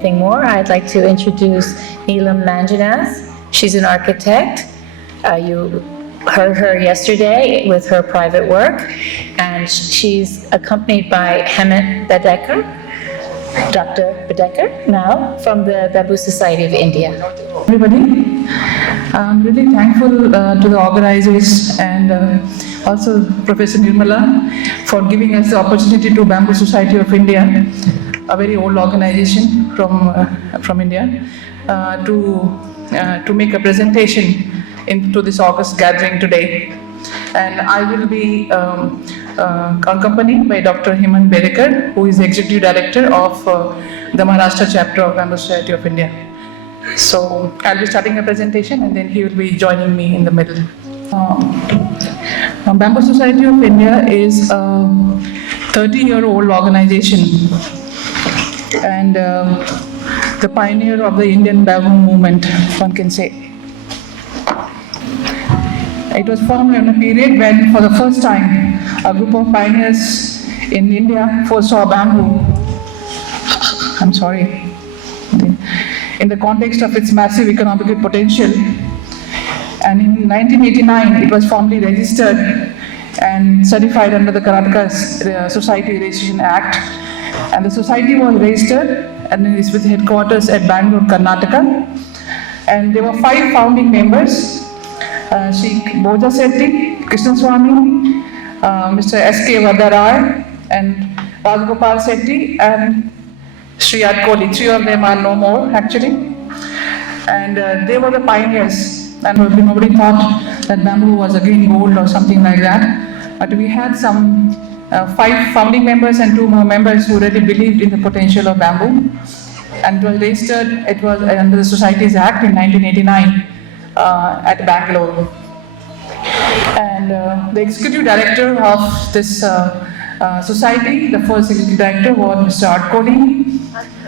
Thing more, I'd like to introduce Neelam Manjunath. She's an architect. You heard her yesterday with her private work, and she's accompanied by Hemant Bedecker, Dr. Bedecker, now from the Bamboo Society of India. Everybody, I'm really thankful to the organizers and also Professor Nirmala for giving us the opportunity to Bamboo Society of India, a very old organization from India, to make a presentation into this August gathering today. And I will be accompanied by Dr. Hemant Bedecker, who is the Executive Director of the Maharashtra chapter of Bamboo Society of India. So I'll be starting a presentation and then he will be joining me in the middle. Bamboo Society of India is a 30-year-old organization and the pioneer of the Indian bamboo movement, one can say. It was formed in a period when, for the first time, a group of pioneers in India foresaw bamboo. In the context of its massive economic potential. And in 1989, it was formally registered and certified under the Karnataka Society Registration Act. And the society was registered and is with headquarters at Bangalore, Karnataka. And there were 5 founding members. Sri Boja Sethi, Krishna Swami, Mr. S.K. Vadarai, and Rajgopal Sethi, and Sri Adkoli. 3 of them are no more, actually. And they were the pioneers. And nobody thought that bamboo was again gold or something like that. But we had some 5 founding members and 2 more members who really believed in the potential of bamboo. And it was registered, it was under the Societies Act in 1989 at Bangalore. And the executive director of this society, the first executive director, was Mr. Adkoli.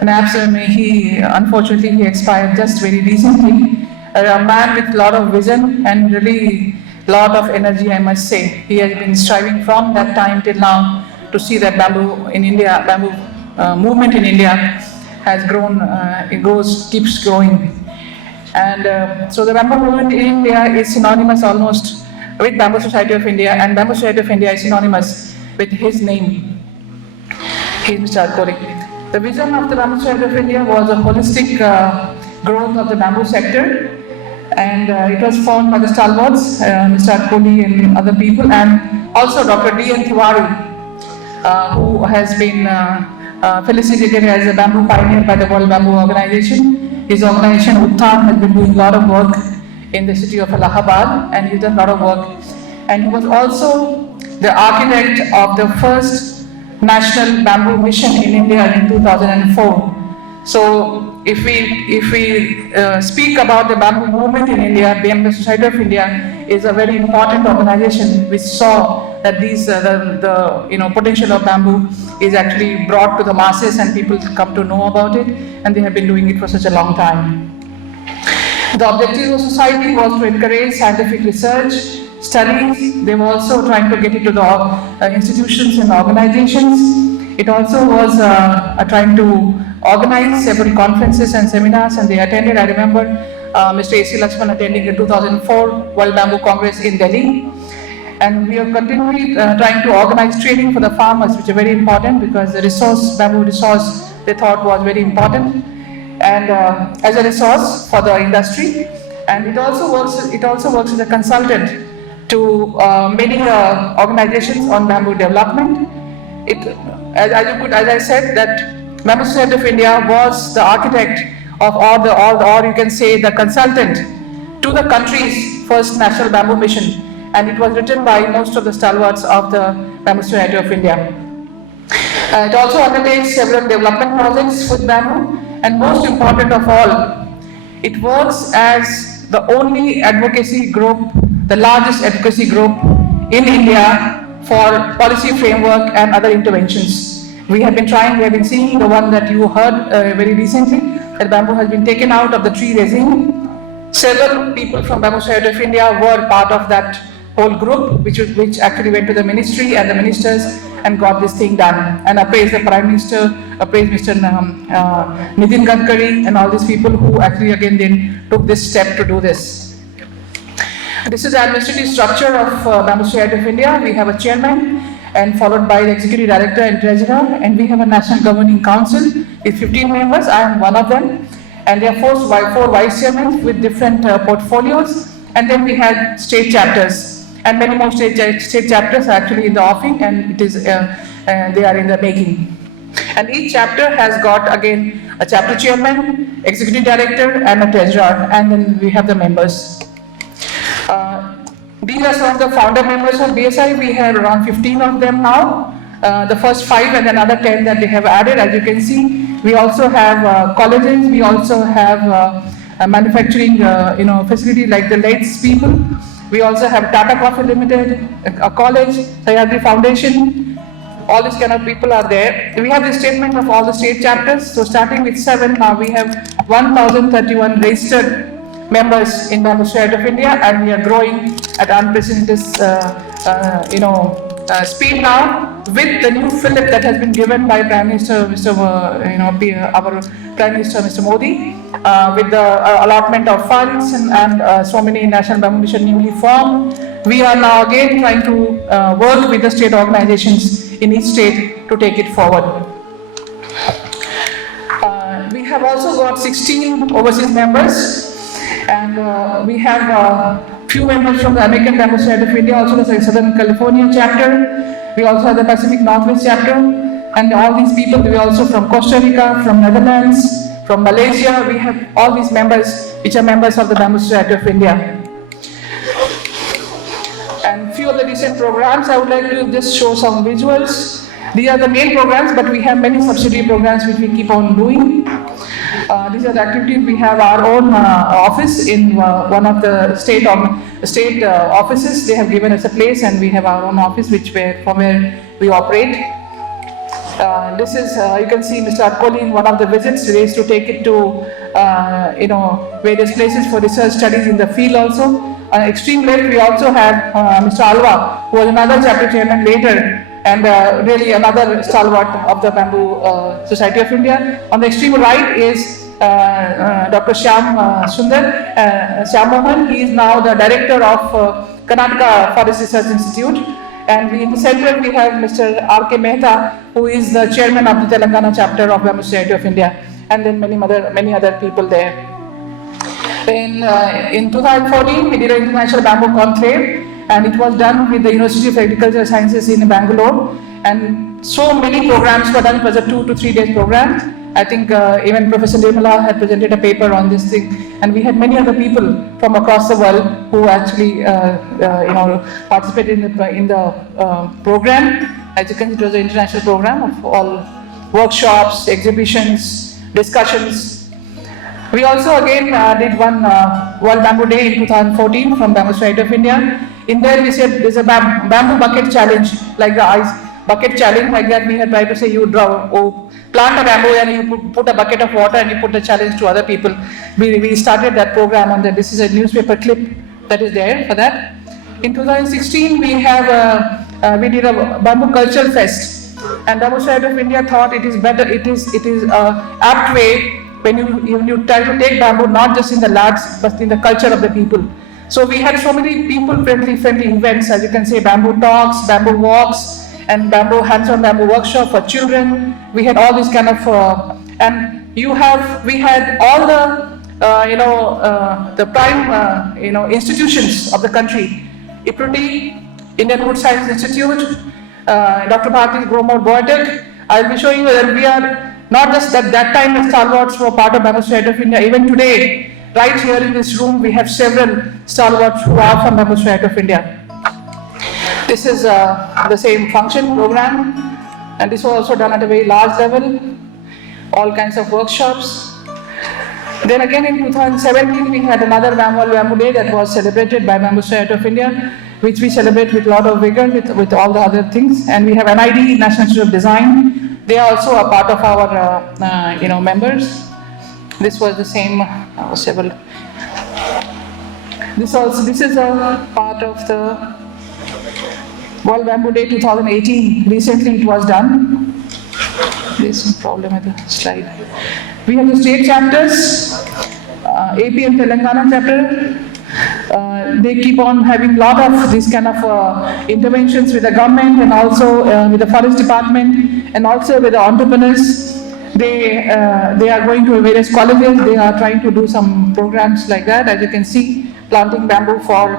And unfortunately, he expired just very recently. A man with a lot of vision and really a lot of energy, I must say. He has been striving from that time till now to see that bamboo in India, bamboo movement in India has grown, keeps growing. And so the bamboo movement in India is synonymous almost with Bamboo Society of India, and Bamboo Society of India is synonymous with his name. He is Mr. Adkoli. The vision of the Bamboo Society of India was a holistic growth of the bamboo sector, and it was formed by the stalwarts, Mr. Adkoli and other people, and also Dr. D.N. Tiwari, who has been felicitated as a bamboo pioneer by the World Bamboo Organization. His organization, Uttan, has been doing a lot of work in the city of Allahabad, and he's done a lot of work. And he was also the architect of the first National Bamboo Mission in India in 2004. So if we speak about the bamboo movement in India, Bamboo Society of India is a very important organization which saw that the potential of bamboo is actually brought to the masses and people come to know about it, and they have been doing it for such a long time. The objective of society was to encourage scientific research, studies. They were also trying to get into the institutions and organizations. It also was trying to organize several conferences and seminars, and they attended. I remember Mr. A.C. Lakshman attending the 2004 World Bamboo Congress in Delhi. And we are continually trying to organize training for the farmers, which are very important because the bamboo resource, they thought was very important, and as a resource for the industry. And it also works as a consultant to many organizations on bamboo development. As I said, that Bamboo Society of India was the architect of or you can say the consultant to the country's first National Bamboo Mission. And it was written by most of the stalwarts of the Bamboo Society of India. It also undertakes several development projects with bamboo, and most important of all, it works as the only advocacy group, the largest advocacy group in India for policy framework and other interventions. We have been seeing the one that you heard very recently, that bamboo has been taken out of the tree regime. Several people from Bamboo Society of India were part of that whole group, which actually went to the ministry and the ministers and got this thing done, and appraised the Prime Minister praise Mr. Nitin Gadkari and all these people who actually again then took this step to do this. This is the administrative structure of Bamboo Society of India. We have a chairman and followed by the executive director and treasurer, and we have a national governing council with 15 members. I am one of them, and there are four vice chairmen with different portfolios, and then we have state chapters, and many more state chapters are actually in the offing, and it is they are in the making. And each chapter has got again a chapter chairman, executive director, and a treasurer, and then we have the members. These are some of the founder members of BSI. We have around 15 of them now. The first 5 and another 10 that they have added, as you can see. We also have colleges. We also have a manufacturing facility like the Lights people. We also have Tata Coffee Limited, a college, Sahyadri Foundation. All these kind of people are there. We have the statement of all the state chapters. So starting with 7, now we have 1,031 registered members in Bamboo Society of India, and we are growing at unprecedented speed now with the new fillip that has been given by Prime Minister, our Prime Minister, Mr. Modi, with the allotment of funds and so many National Bamboo Mission newly formed. We are now again trying to work with the state organizations in each state to take it forward. We have also got 16 overseas members. And we have few members from the American Bamboo Society of India, also the Southern California chapter. We also have the Pacific Northwest chapter, and all these people, we also from Costa Rica, from Netherlands, from Malaysia. We have all these members, which are members of the Bamboo Society of India. And few of the recent programs, I would like to just show some visuals. These are the main programs, but we have many subsidiary programs which we keep on doing. These are the activities. We have our own office in one of the state offices. They have given us a place, and we have our own office from where we operate. This is, you can see Mr. Adkoli in one of the visits. He is to take it to, various places for research studies in the field also. Extreme left, we also have Mr. Alva, who was another chapter chairman later, and really another stalwart of the Bamboo Society of India. On the extreme right is Dr. Shyam Mohan. He is now the director of Karnataka Forest Research Institute. And in the center we have Mr. R.K. Mehta, who is the chairman of the Telangana chapter of Bamboo Society of India, and then many other people there. In 2014, we did an international bamboo conclave, and it was done with the University of Agricultural Sciences in Bangalore. And so many programs were done. It was a 2 to 3 days program. I think even Professor Nirmala had presented a paper on this thing, and we had many other people from across the world who actually participated in the program. As you can see, it was an international program of all workshops, exhibitions, discussions. We also again did one World Bamboo Day in 2014 from Bamboo Society of India. In there we said there's a bamboo bucket challenge, like the ice bucket challenge, like that we had tried to say you plant a bamboo and you put a bucket of water and you put the challenge to other people. We started that program on that. This is a newspaper clip that is there for that. In 2016 we did a bamboo culture fest, and Bamboo Society of India thought it is better, it is apt way when you try to take bamboo not just in the labs but in the culture of the people. So we had so many people-friendly events, as you can say, bamboo talks, bamboo walks, and hands-on bamboo workshop for children. We had all these kind of, we had all the prime, institutions of the country. IPRUTI, Indian Wood Science Institute, Dr. Bharati Gromor Boatek. I'll be showing you that we are not just at that time as stalwarts were part of Bamboo Society of India. Even today, right here in this room, we have several stalwarts who are from Bamboo Society of India. This is the same function program, and this was also done at a very large level, all kinds of workshops. Then again in 2017, we had another Bamboo Day that was celebrated by Bamboo Society of India, which we celebrate with a lot of vigor with all the other things. And we have NID, National Institute of Design. They are also a part of our members. This was the same several. This is a part of the World Bamboo Day 2018. Recently it was done. There's some problem with the slide. We have the state chapters, AP and Telangana chapter. They keep on having lot of these kind of interventions with the government and also with the forest department and also with the entrepreneurs. They are going to various colleges. They are trying to do some programs like that. As you can see, planting bamboo for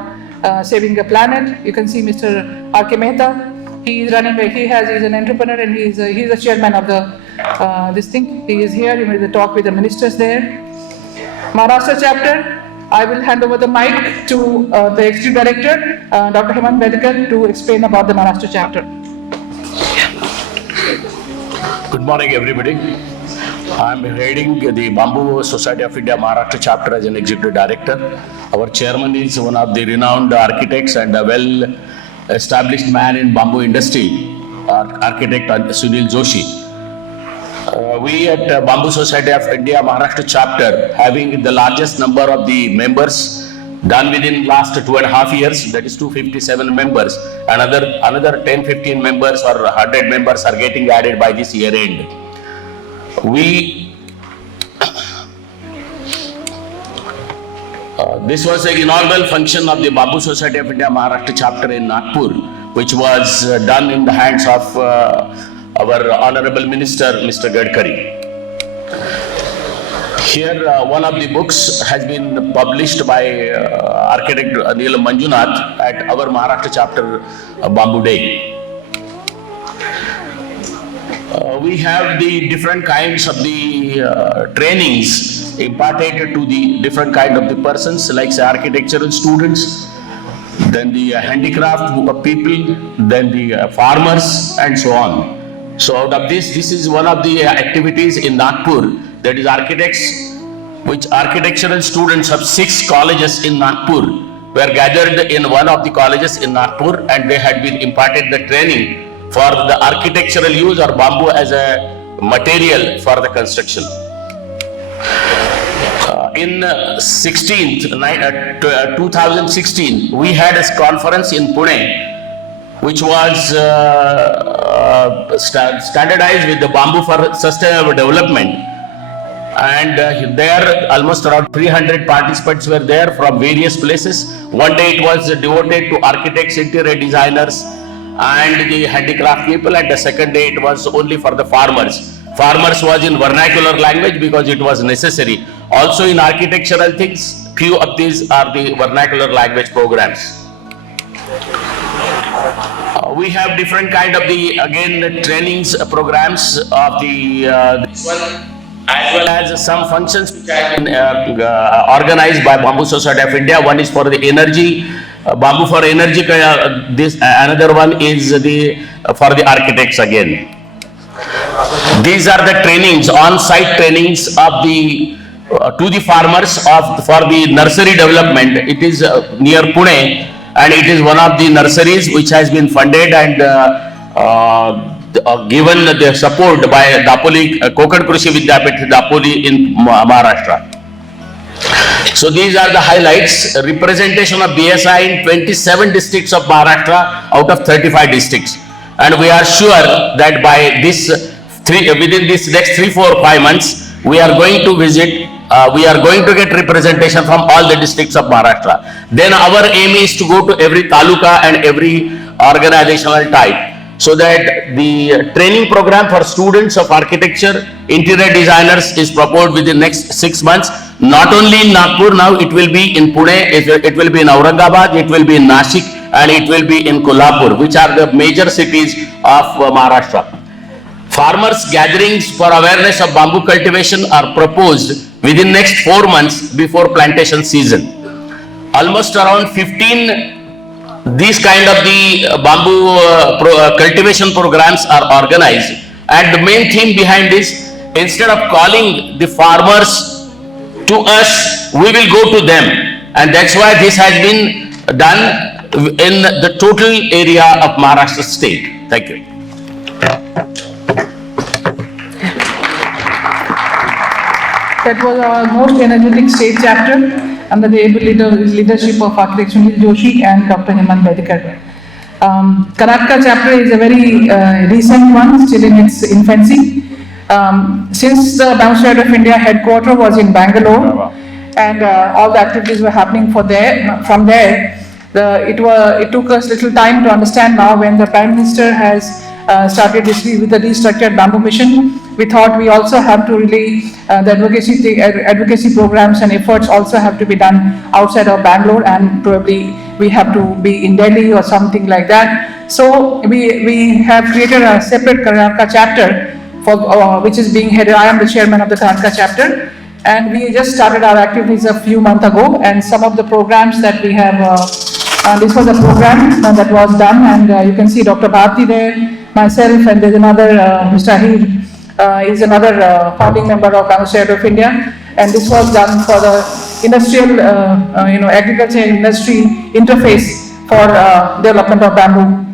saving the planet. You can see Mr. R.K. Mehta. He is running. He's an entrepreneur and he's the chairman of the this thing. He is here. He will talk with the ministers there. Maharashtra chapter. I will hand over the mic to the Executive Director, Dr. Hemant Bedkar, to explain about the Maharashtra chapter. Good morning, everybody. I'm heading the Bamboo Society of India Maharashtra chapter as an Executive Director. Our chairman is one of the renowned architects and a well-established man in bamboo industry, architect Sunil Joshi. We at Bamboo Society of India Maharashtra chapter, having the largest number of the members done within last 2.5 years, that is 257 members. Another 10-15 members or 100 members are getting added by this year end. This was the inaugural function of the Bamboo Society of India Maharashtra chapter in Nagpur, which was done in the hands of our Honorable Minister, Mr. Gadkari. Here, one of the books has been published by architect Neelam Manjunath at our Maharashtra chapter Bamboo Day. We have the different kinds of the trainings imparted to the different kind of the persons, like say architectural students, then the handicraft people, then the farmers, and so on. So out of this is one of the activities in Nagpur, that is architectural students of 6 colleges in Nagpur were gathered in one of the colleges in Nagpur, and they had been imparted the training for the architectural use or bamboo as a material for the construction. In 2016, we had a conference in Pune, which was standardized with the bamboo for sustainable development. And there almost around 300 participants were there from various places. One day it was devoted to architects, interior designers, and the handicraft people, and the second day it was only for the farmers. Farmers was in vernacular language because it was necessary. Also in architectural things, few of these are the vernacular language programs. We have different kind of the, again, trainings programs of the this one, as well as some functions which have been organized by Bamboo Society of India. One is for the energy, bamboo for energy. This another one is the for the architects again. These are the trainings, on-site trainings of the to the farmers for the nursery development. It is near Pune, and it is one of the nurseries which has been funded and given the support by Dapoli, Konkan Krishi Vidyapith Dapoli in Maharashtra. So these are the highlights. Representation of BSI in 27 districts of Maharashtra out of 35 districts. And we are sure that by within this next 3, 4, 5 months, we are going to visit, we are going to get representation from all the districts of Maharashtra. Then our aim is to go to every taluka and every organizational type, so that the training program for students of architecture, interior designers is proposed within next 6 months. Not only in Nagpur, now it will be in Pune, it will be in Aurangabad, it will be in Nashik, and it will be in Kolhapur, which are the major cities of Maharashtra. Farmers gatherings for awareness of bamboo cultivation are proposed within next 4 months before plantation season. Almost around 15 these kind of the bamboo cultivation programs are organized, and the main theme behind this, instead of calling the farmers to us, we will go to them, and that's why this has been done in the total area of Maharashtra state. Thank you. That was our most energetic state chapter under the able leadership of architect Sunil Joshi and Dr. Hemant Bedkar. Karnataka chapter is a very recent one, still in its infancy. Since the Bamboo Society of India headquarters was in Bangalore, and all the activities were happening from there, it took us little time to understand now when the Prime Minister has started with the restructured bamboo mission. We thought we also have to really, the advocacy programs and efforts also have to be done outside of Bangalore, and probably we have to be in Delhi or something like that. So we have created a separate Karnataka chapter which is being headed. I am the chairman of the Karnataka chapter, and we just started our activities a few months ago, and some of the programs that we have, this was a program that was done, and you can see Dr. Bharti there, myself, and there's another, Mr. Ahir, is another founding member of Bamboo Society of India, and this was done for the industrial, agriculture and industry interface for development of bamboo.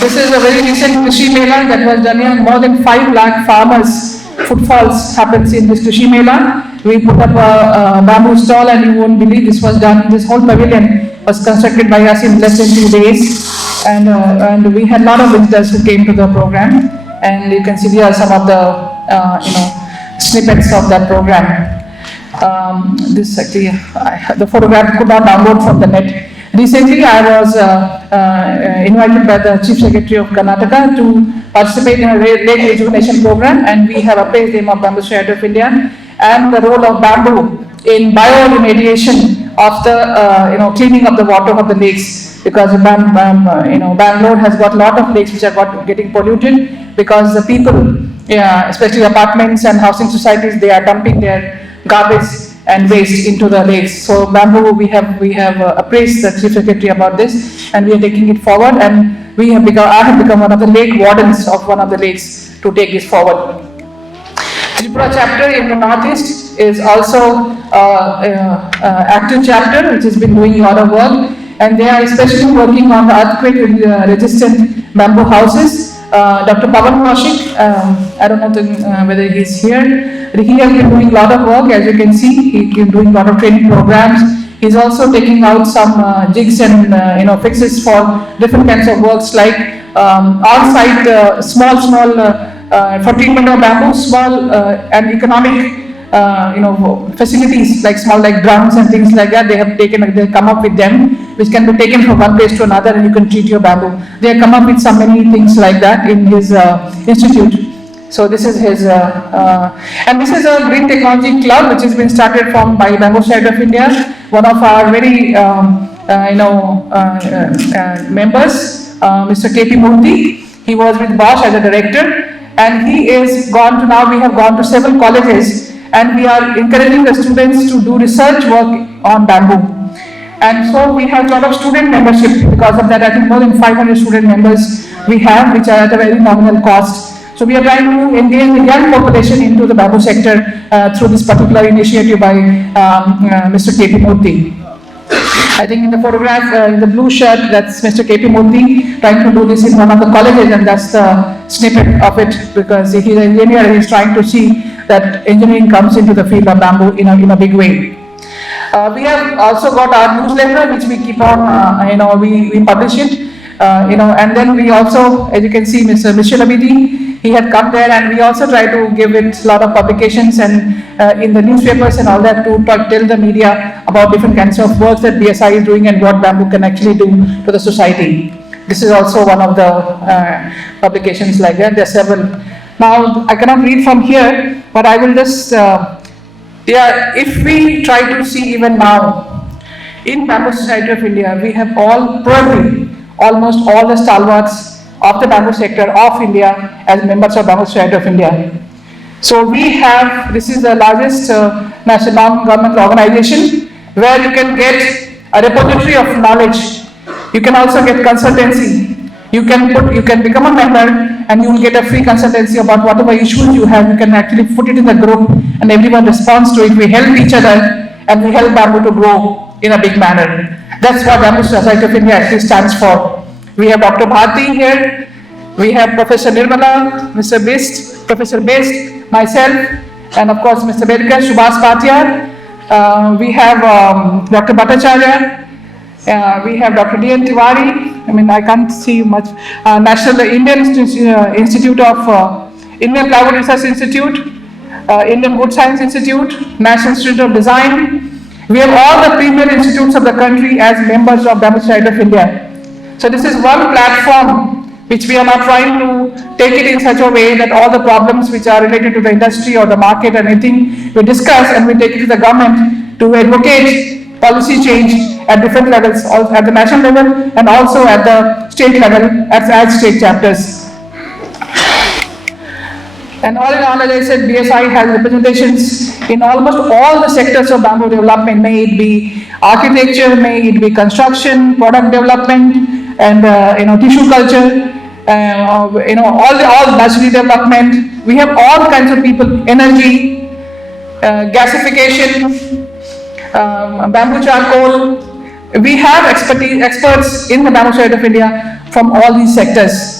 This is a very recent Krishi Mela that was done here. More than 5 lakh farmers footfalls happens in this Krishi Mela. We put up a bamboo stall, and you won't believe this was done. This whole pavilion was constructed by us in less than 2 days, and we had a lot of visitors who came to the program. And you can see here some of the snippets of that program. This actually, the photograph could not download from the net. Recently, I was invited by the Chief Secretary of Karnataka to participate in a lake rejuvenation program, and we have appraised the aim of Bamboo Society of India and the role of bamboo in bioremediation of the cleaning of the water of the lakes, because Bangalore has got a lot of lakes which are getting polluted because the people, especially apartments and housing societies, they are dumping their garbage and waste into the lakes. So bamboo, we have appraised the Chief Secretary about this, and we are taking it forward, and I have become one of the lake wardens of one of the lakes to take this forward. Tripura chapter in the northeast is also active chapter which has been doing a lot of work, and they are especially working on the earthquake resistant bamboo houses. Dr. Pavan Kaushik, I don't know whether he is here. He has been doing a lot of work, as you can see. He has been doing a lot of training programs. He's also taking out some jigs and fixes for different kinds of works, like on-site small for treatment of bamboo, small and economic facilities like small like drums and things like that. They have come up with them, which can be taken from one place to another, and you can treat your bamboo. They have come up with so many things like that in his institute. So this is his, and this is a green technology club which has been started by Bamboo Society of India. One of our very members, Mr. KP Murthy. He was with Bosch as a director, and he is gone to now. We have gone to several colleges, and we are encouraging the students to do research work on bamboo. And so we have a lot of student membership. Because of that, I think more than 500 student members we have, which are at a very nominal cost. So we are trying to engage the young population into the bamboo sector through this particular initiative by Mr. KP Murthy. I think in the photograph, in the blue shirt, that's Mr. KP Murthy trying to do this in one of the colleges, and that's the snippet of it, because he's an engineer and he's trying to see that engineering comes into the field of bamboo in a big way. We have also got our newsletter, which we keep on, we publish it, and then we also, as you can see, Mr. Michel Abidi, he had come there, and we also try to give it a lot of publications and in the newspapers and all that to tell the media about different kinds of work that BSI is doing and what bamboo can actually do to the society. This is also one of the publications like that. There are several. Now, I cannot read from here, but I will just, if we try to see even now, in Bamboo Society of India, we have probably almost all the stalwarts of the bamboo sector of India as members of Bamboo Society of India. So we have, this is the largest national non-government organization where you can get a repository of knowledge. You can also get consultancy. You can become a member, and you will get a free consultancy about whatever issues you have. You can actually put it in the group, and everyone responds to it. We help each other, and we help bamboo to grow in a big manner. That's what Bamboo Society of India actually stands for. We have Dr. Bharti here, we have Professor Nirmala, Mr. Bist, Professor Bist, myself, and of course Mr. Bedkar, Subhas Bhatia. We have Dr. Bhattacharya, we have Dr. D.N. Tiwari, I can't see much, National Indian Institute of Indian Plywood Research Institute, Indian Wood Science Institute, National Institute of Design. We have all the premier institutes of the country as members of Bamboo Society of India. So this is one platform which we are not trying to take it in such a way that all the problems which are related to the industry or the market and anything we discuss and we take it to the government to advocate policy change at different levels, at the national level and also at the state level as state chapters. And all in all, as I said, BSI has representations in almost all the sectors of bamboo development, may it be architecture, may it be construction, product development, and tissue culture, all nursery development. We have all kinds of people, energy, gasification, bamboo charcoal. We have experts in the Bamboo Society of India from all these sectors.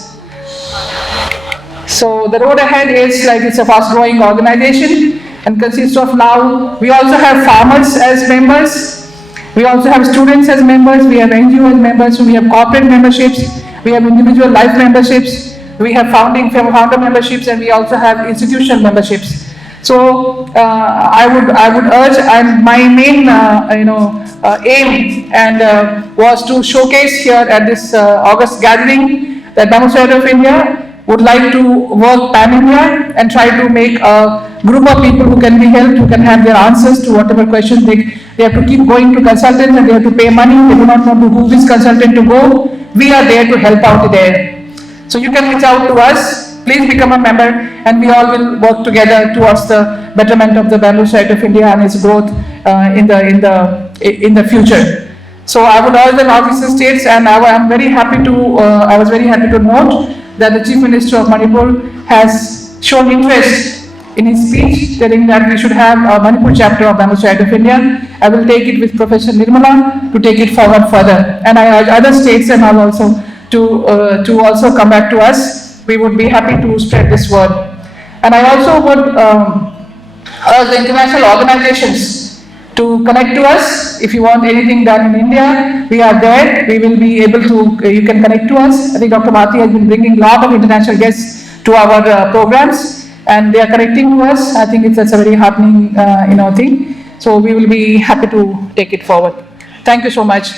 So the road ahead is like it's a fast growing organization and consists of now, we also have farmers as members, we also have students as members, we have NGO as members, we have corporate memberships, we have individual life memberships, we have founder memberships, and we also have institutional memberships. So I would urge, and my main aim and was to showcase here at this August gathering that Bamboo Society of India would like to work pan-India and try to make a group of people who can be helped, who can have their answers to whatever questions they have to keep going to consultants and they have to pay money, they do not know to who this consultant to go. We are there to help out there. So you can reach out to us, please become a member, and we all will work together towards the betterment of the Bamboo Society of India and its growth in the future. So I would urge the Northeastern states, and I was very happy to note that the Chief Minister of Manipur has shown interest in his speech, telling that we should have a Manipur chapter of Bamboo Society of India. I will take it with Professor Nirmala to take it forward further. And I urge other states and all also to also come back to us. We would be happy to spread this word. And I also would urge the international organizations to connect to us. If you want anything done in India, we are there. We will be able to, you can connect to us. I think Dr. Bharti has been bringing a lot of international guests to our programs, and they are connecting to us. I think that's a very heartening thing. So we will be happy to take it forward. Thank you so much.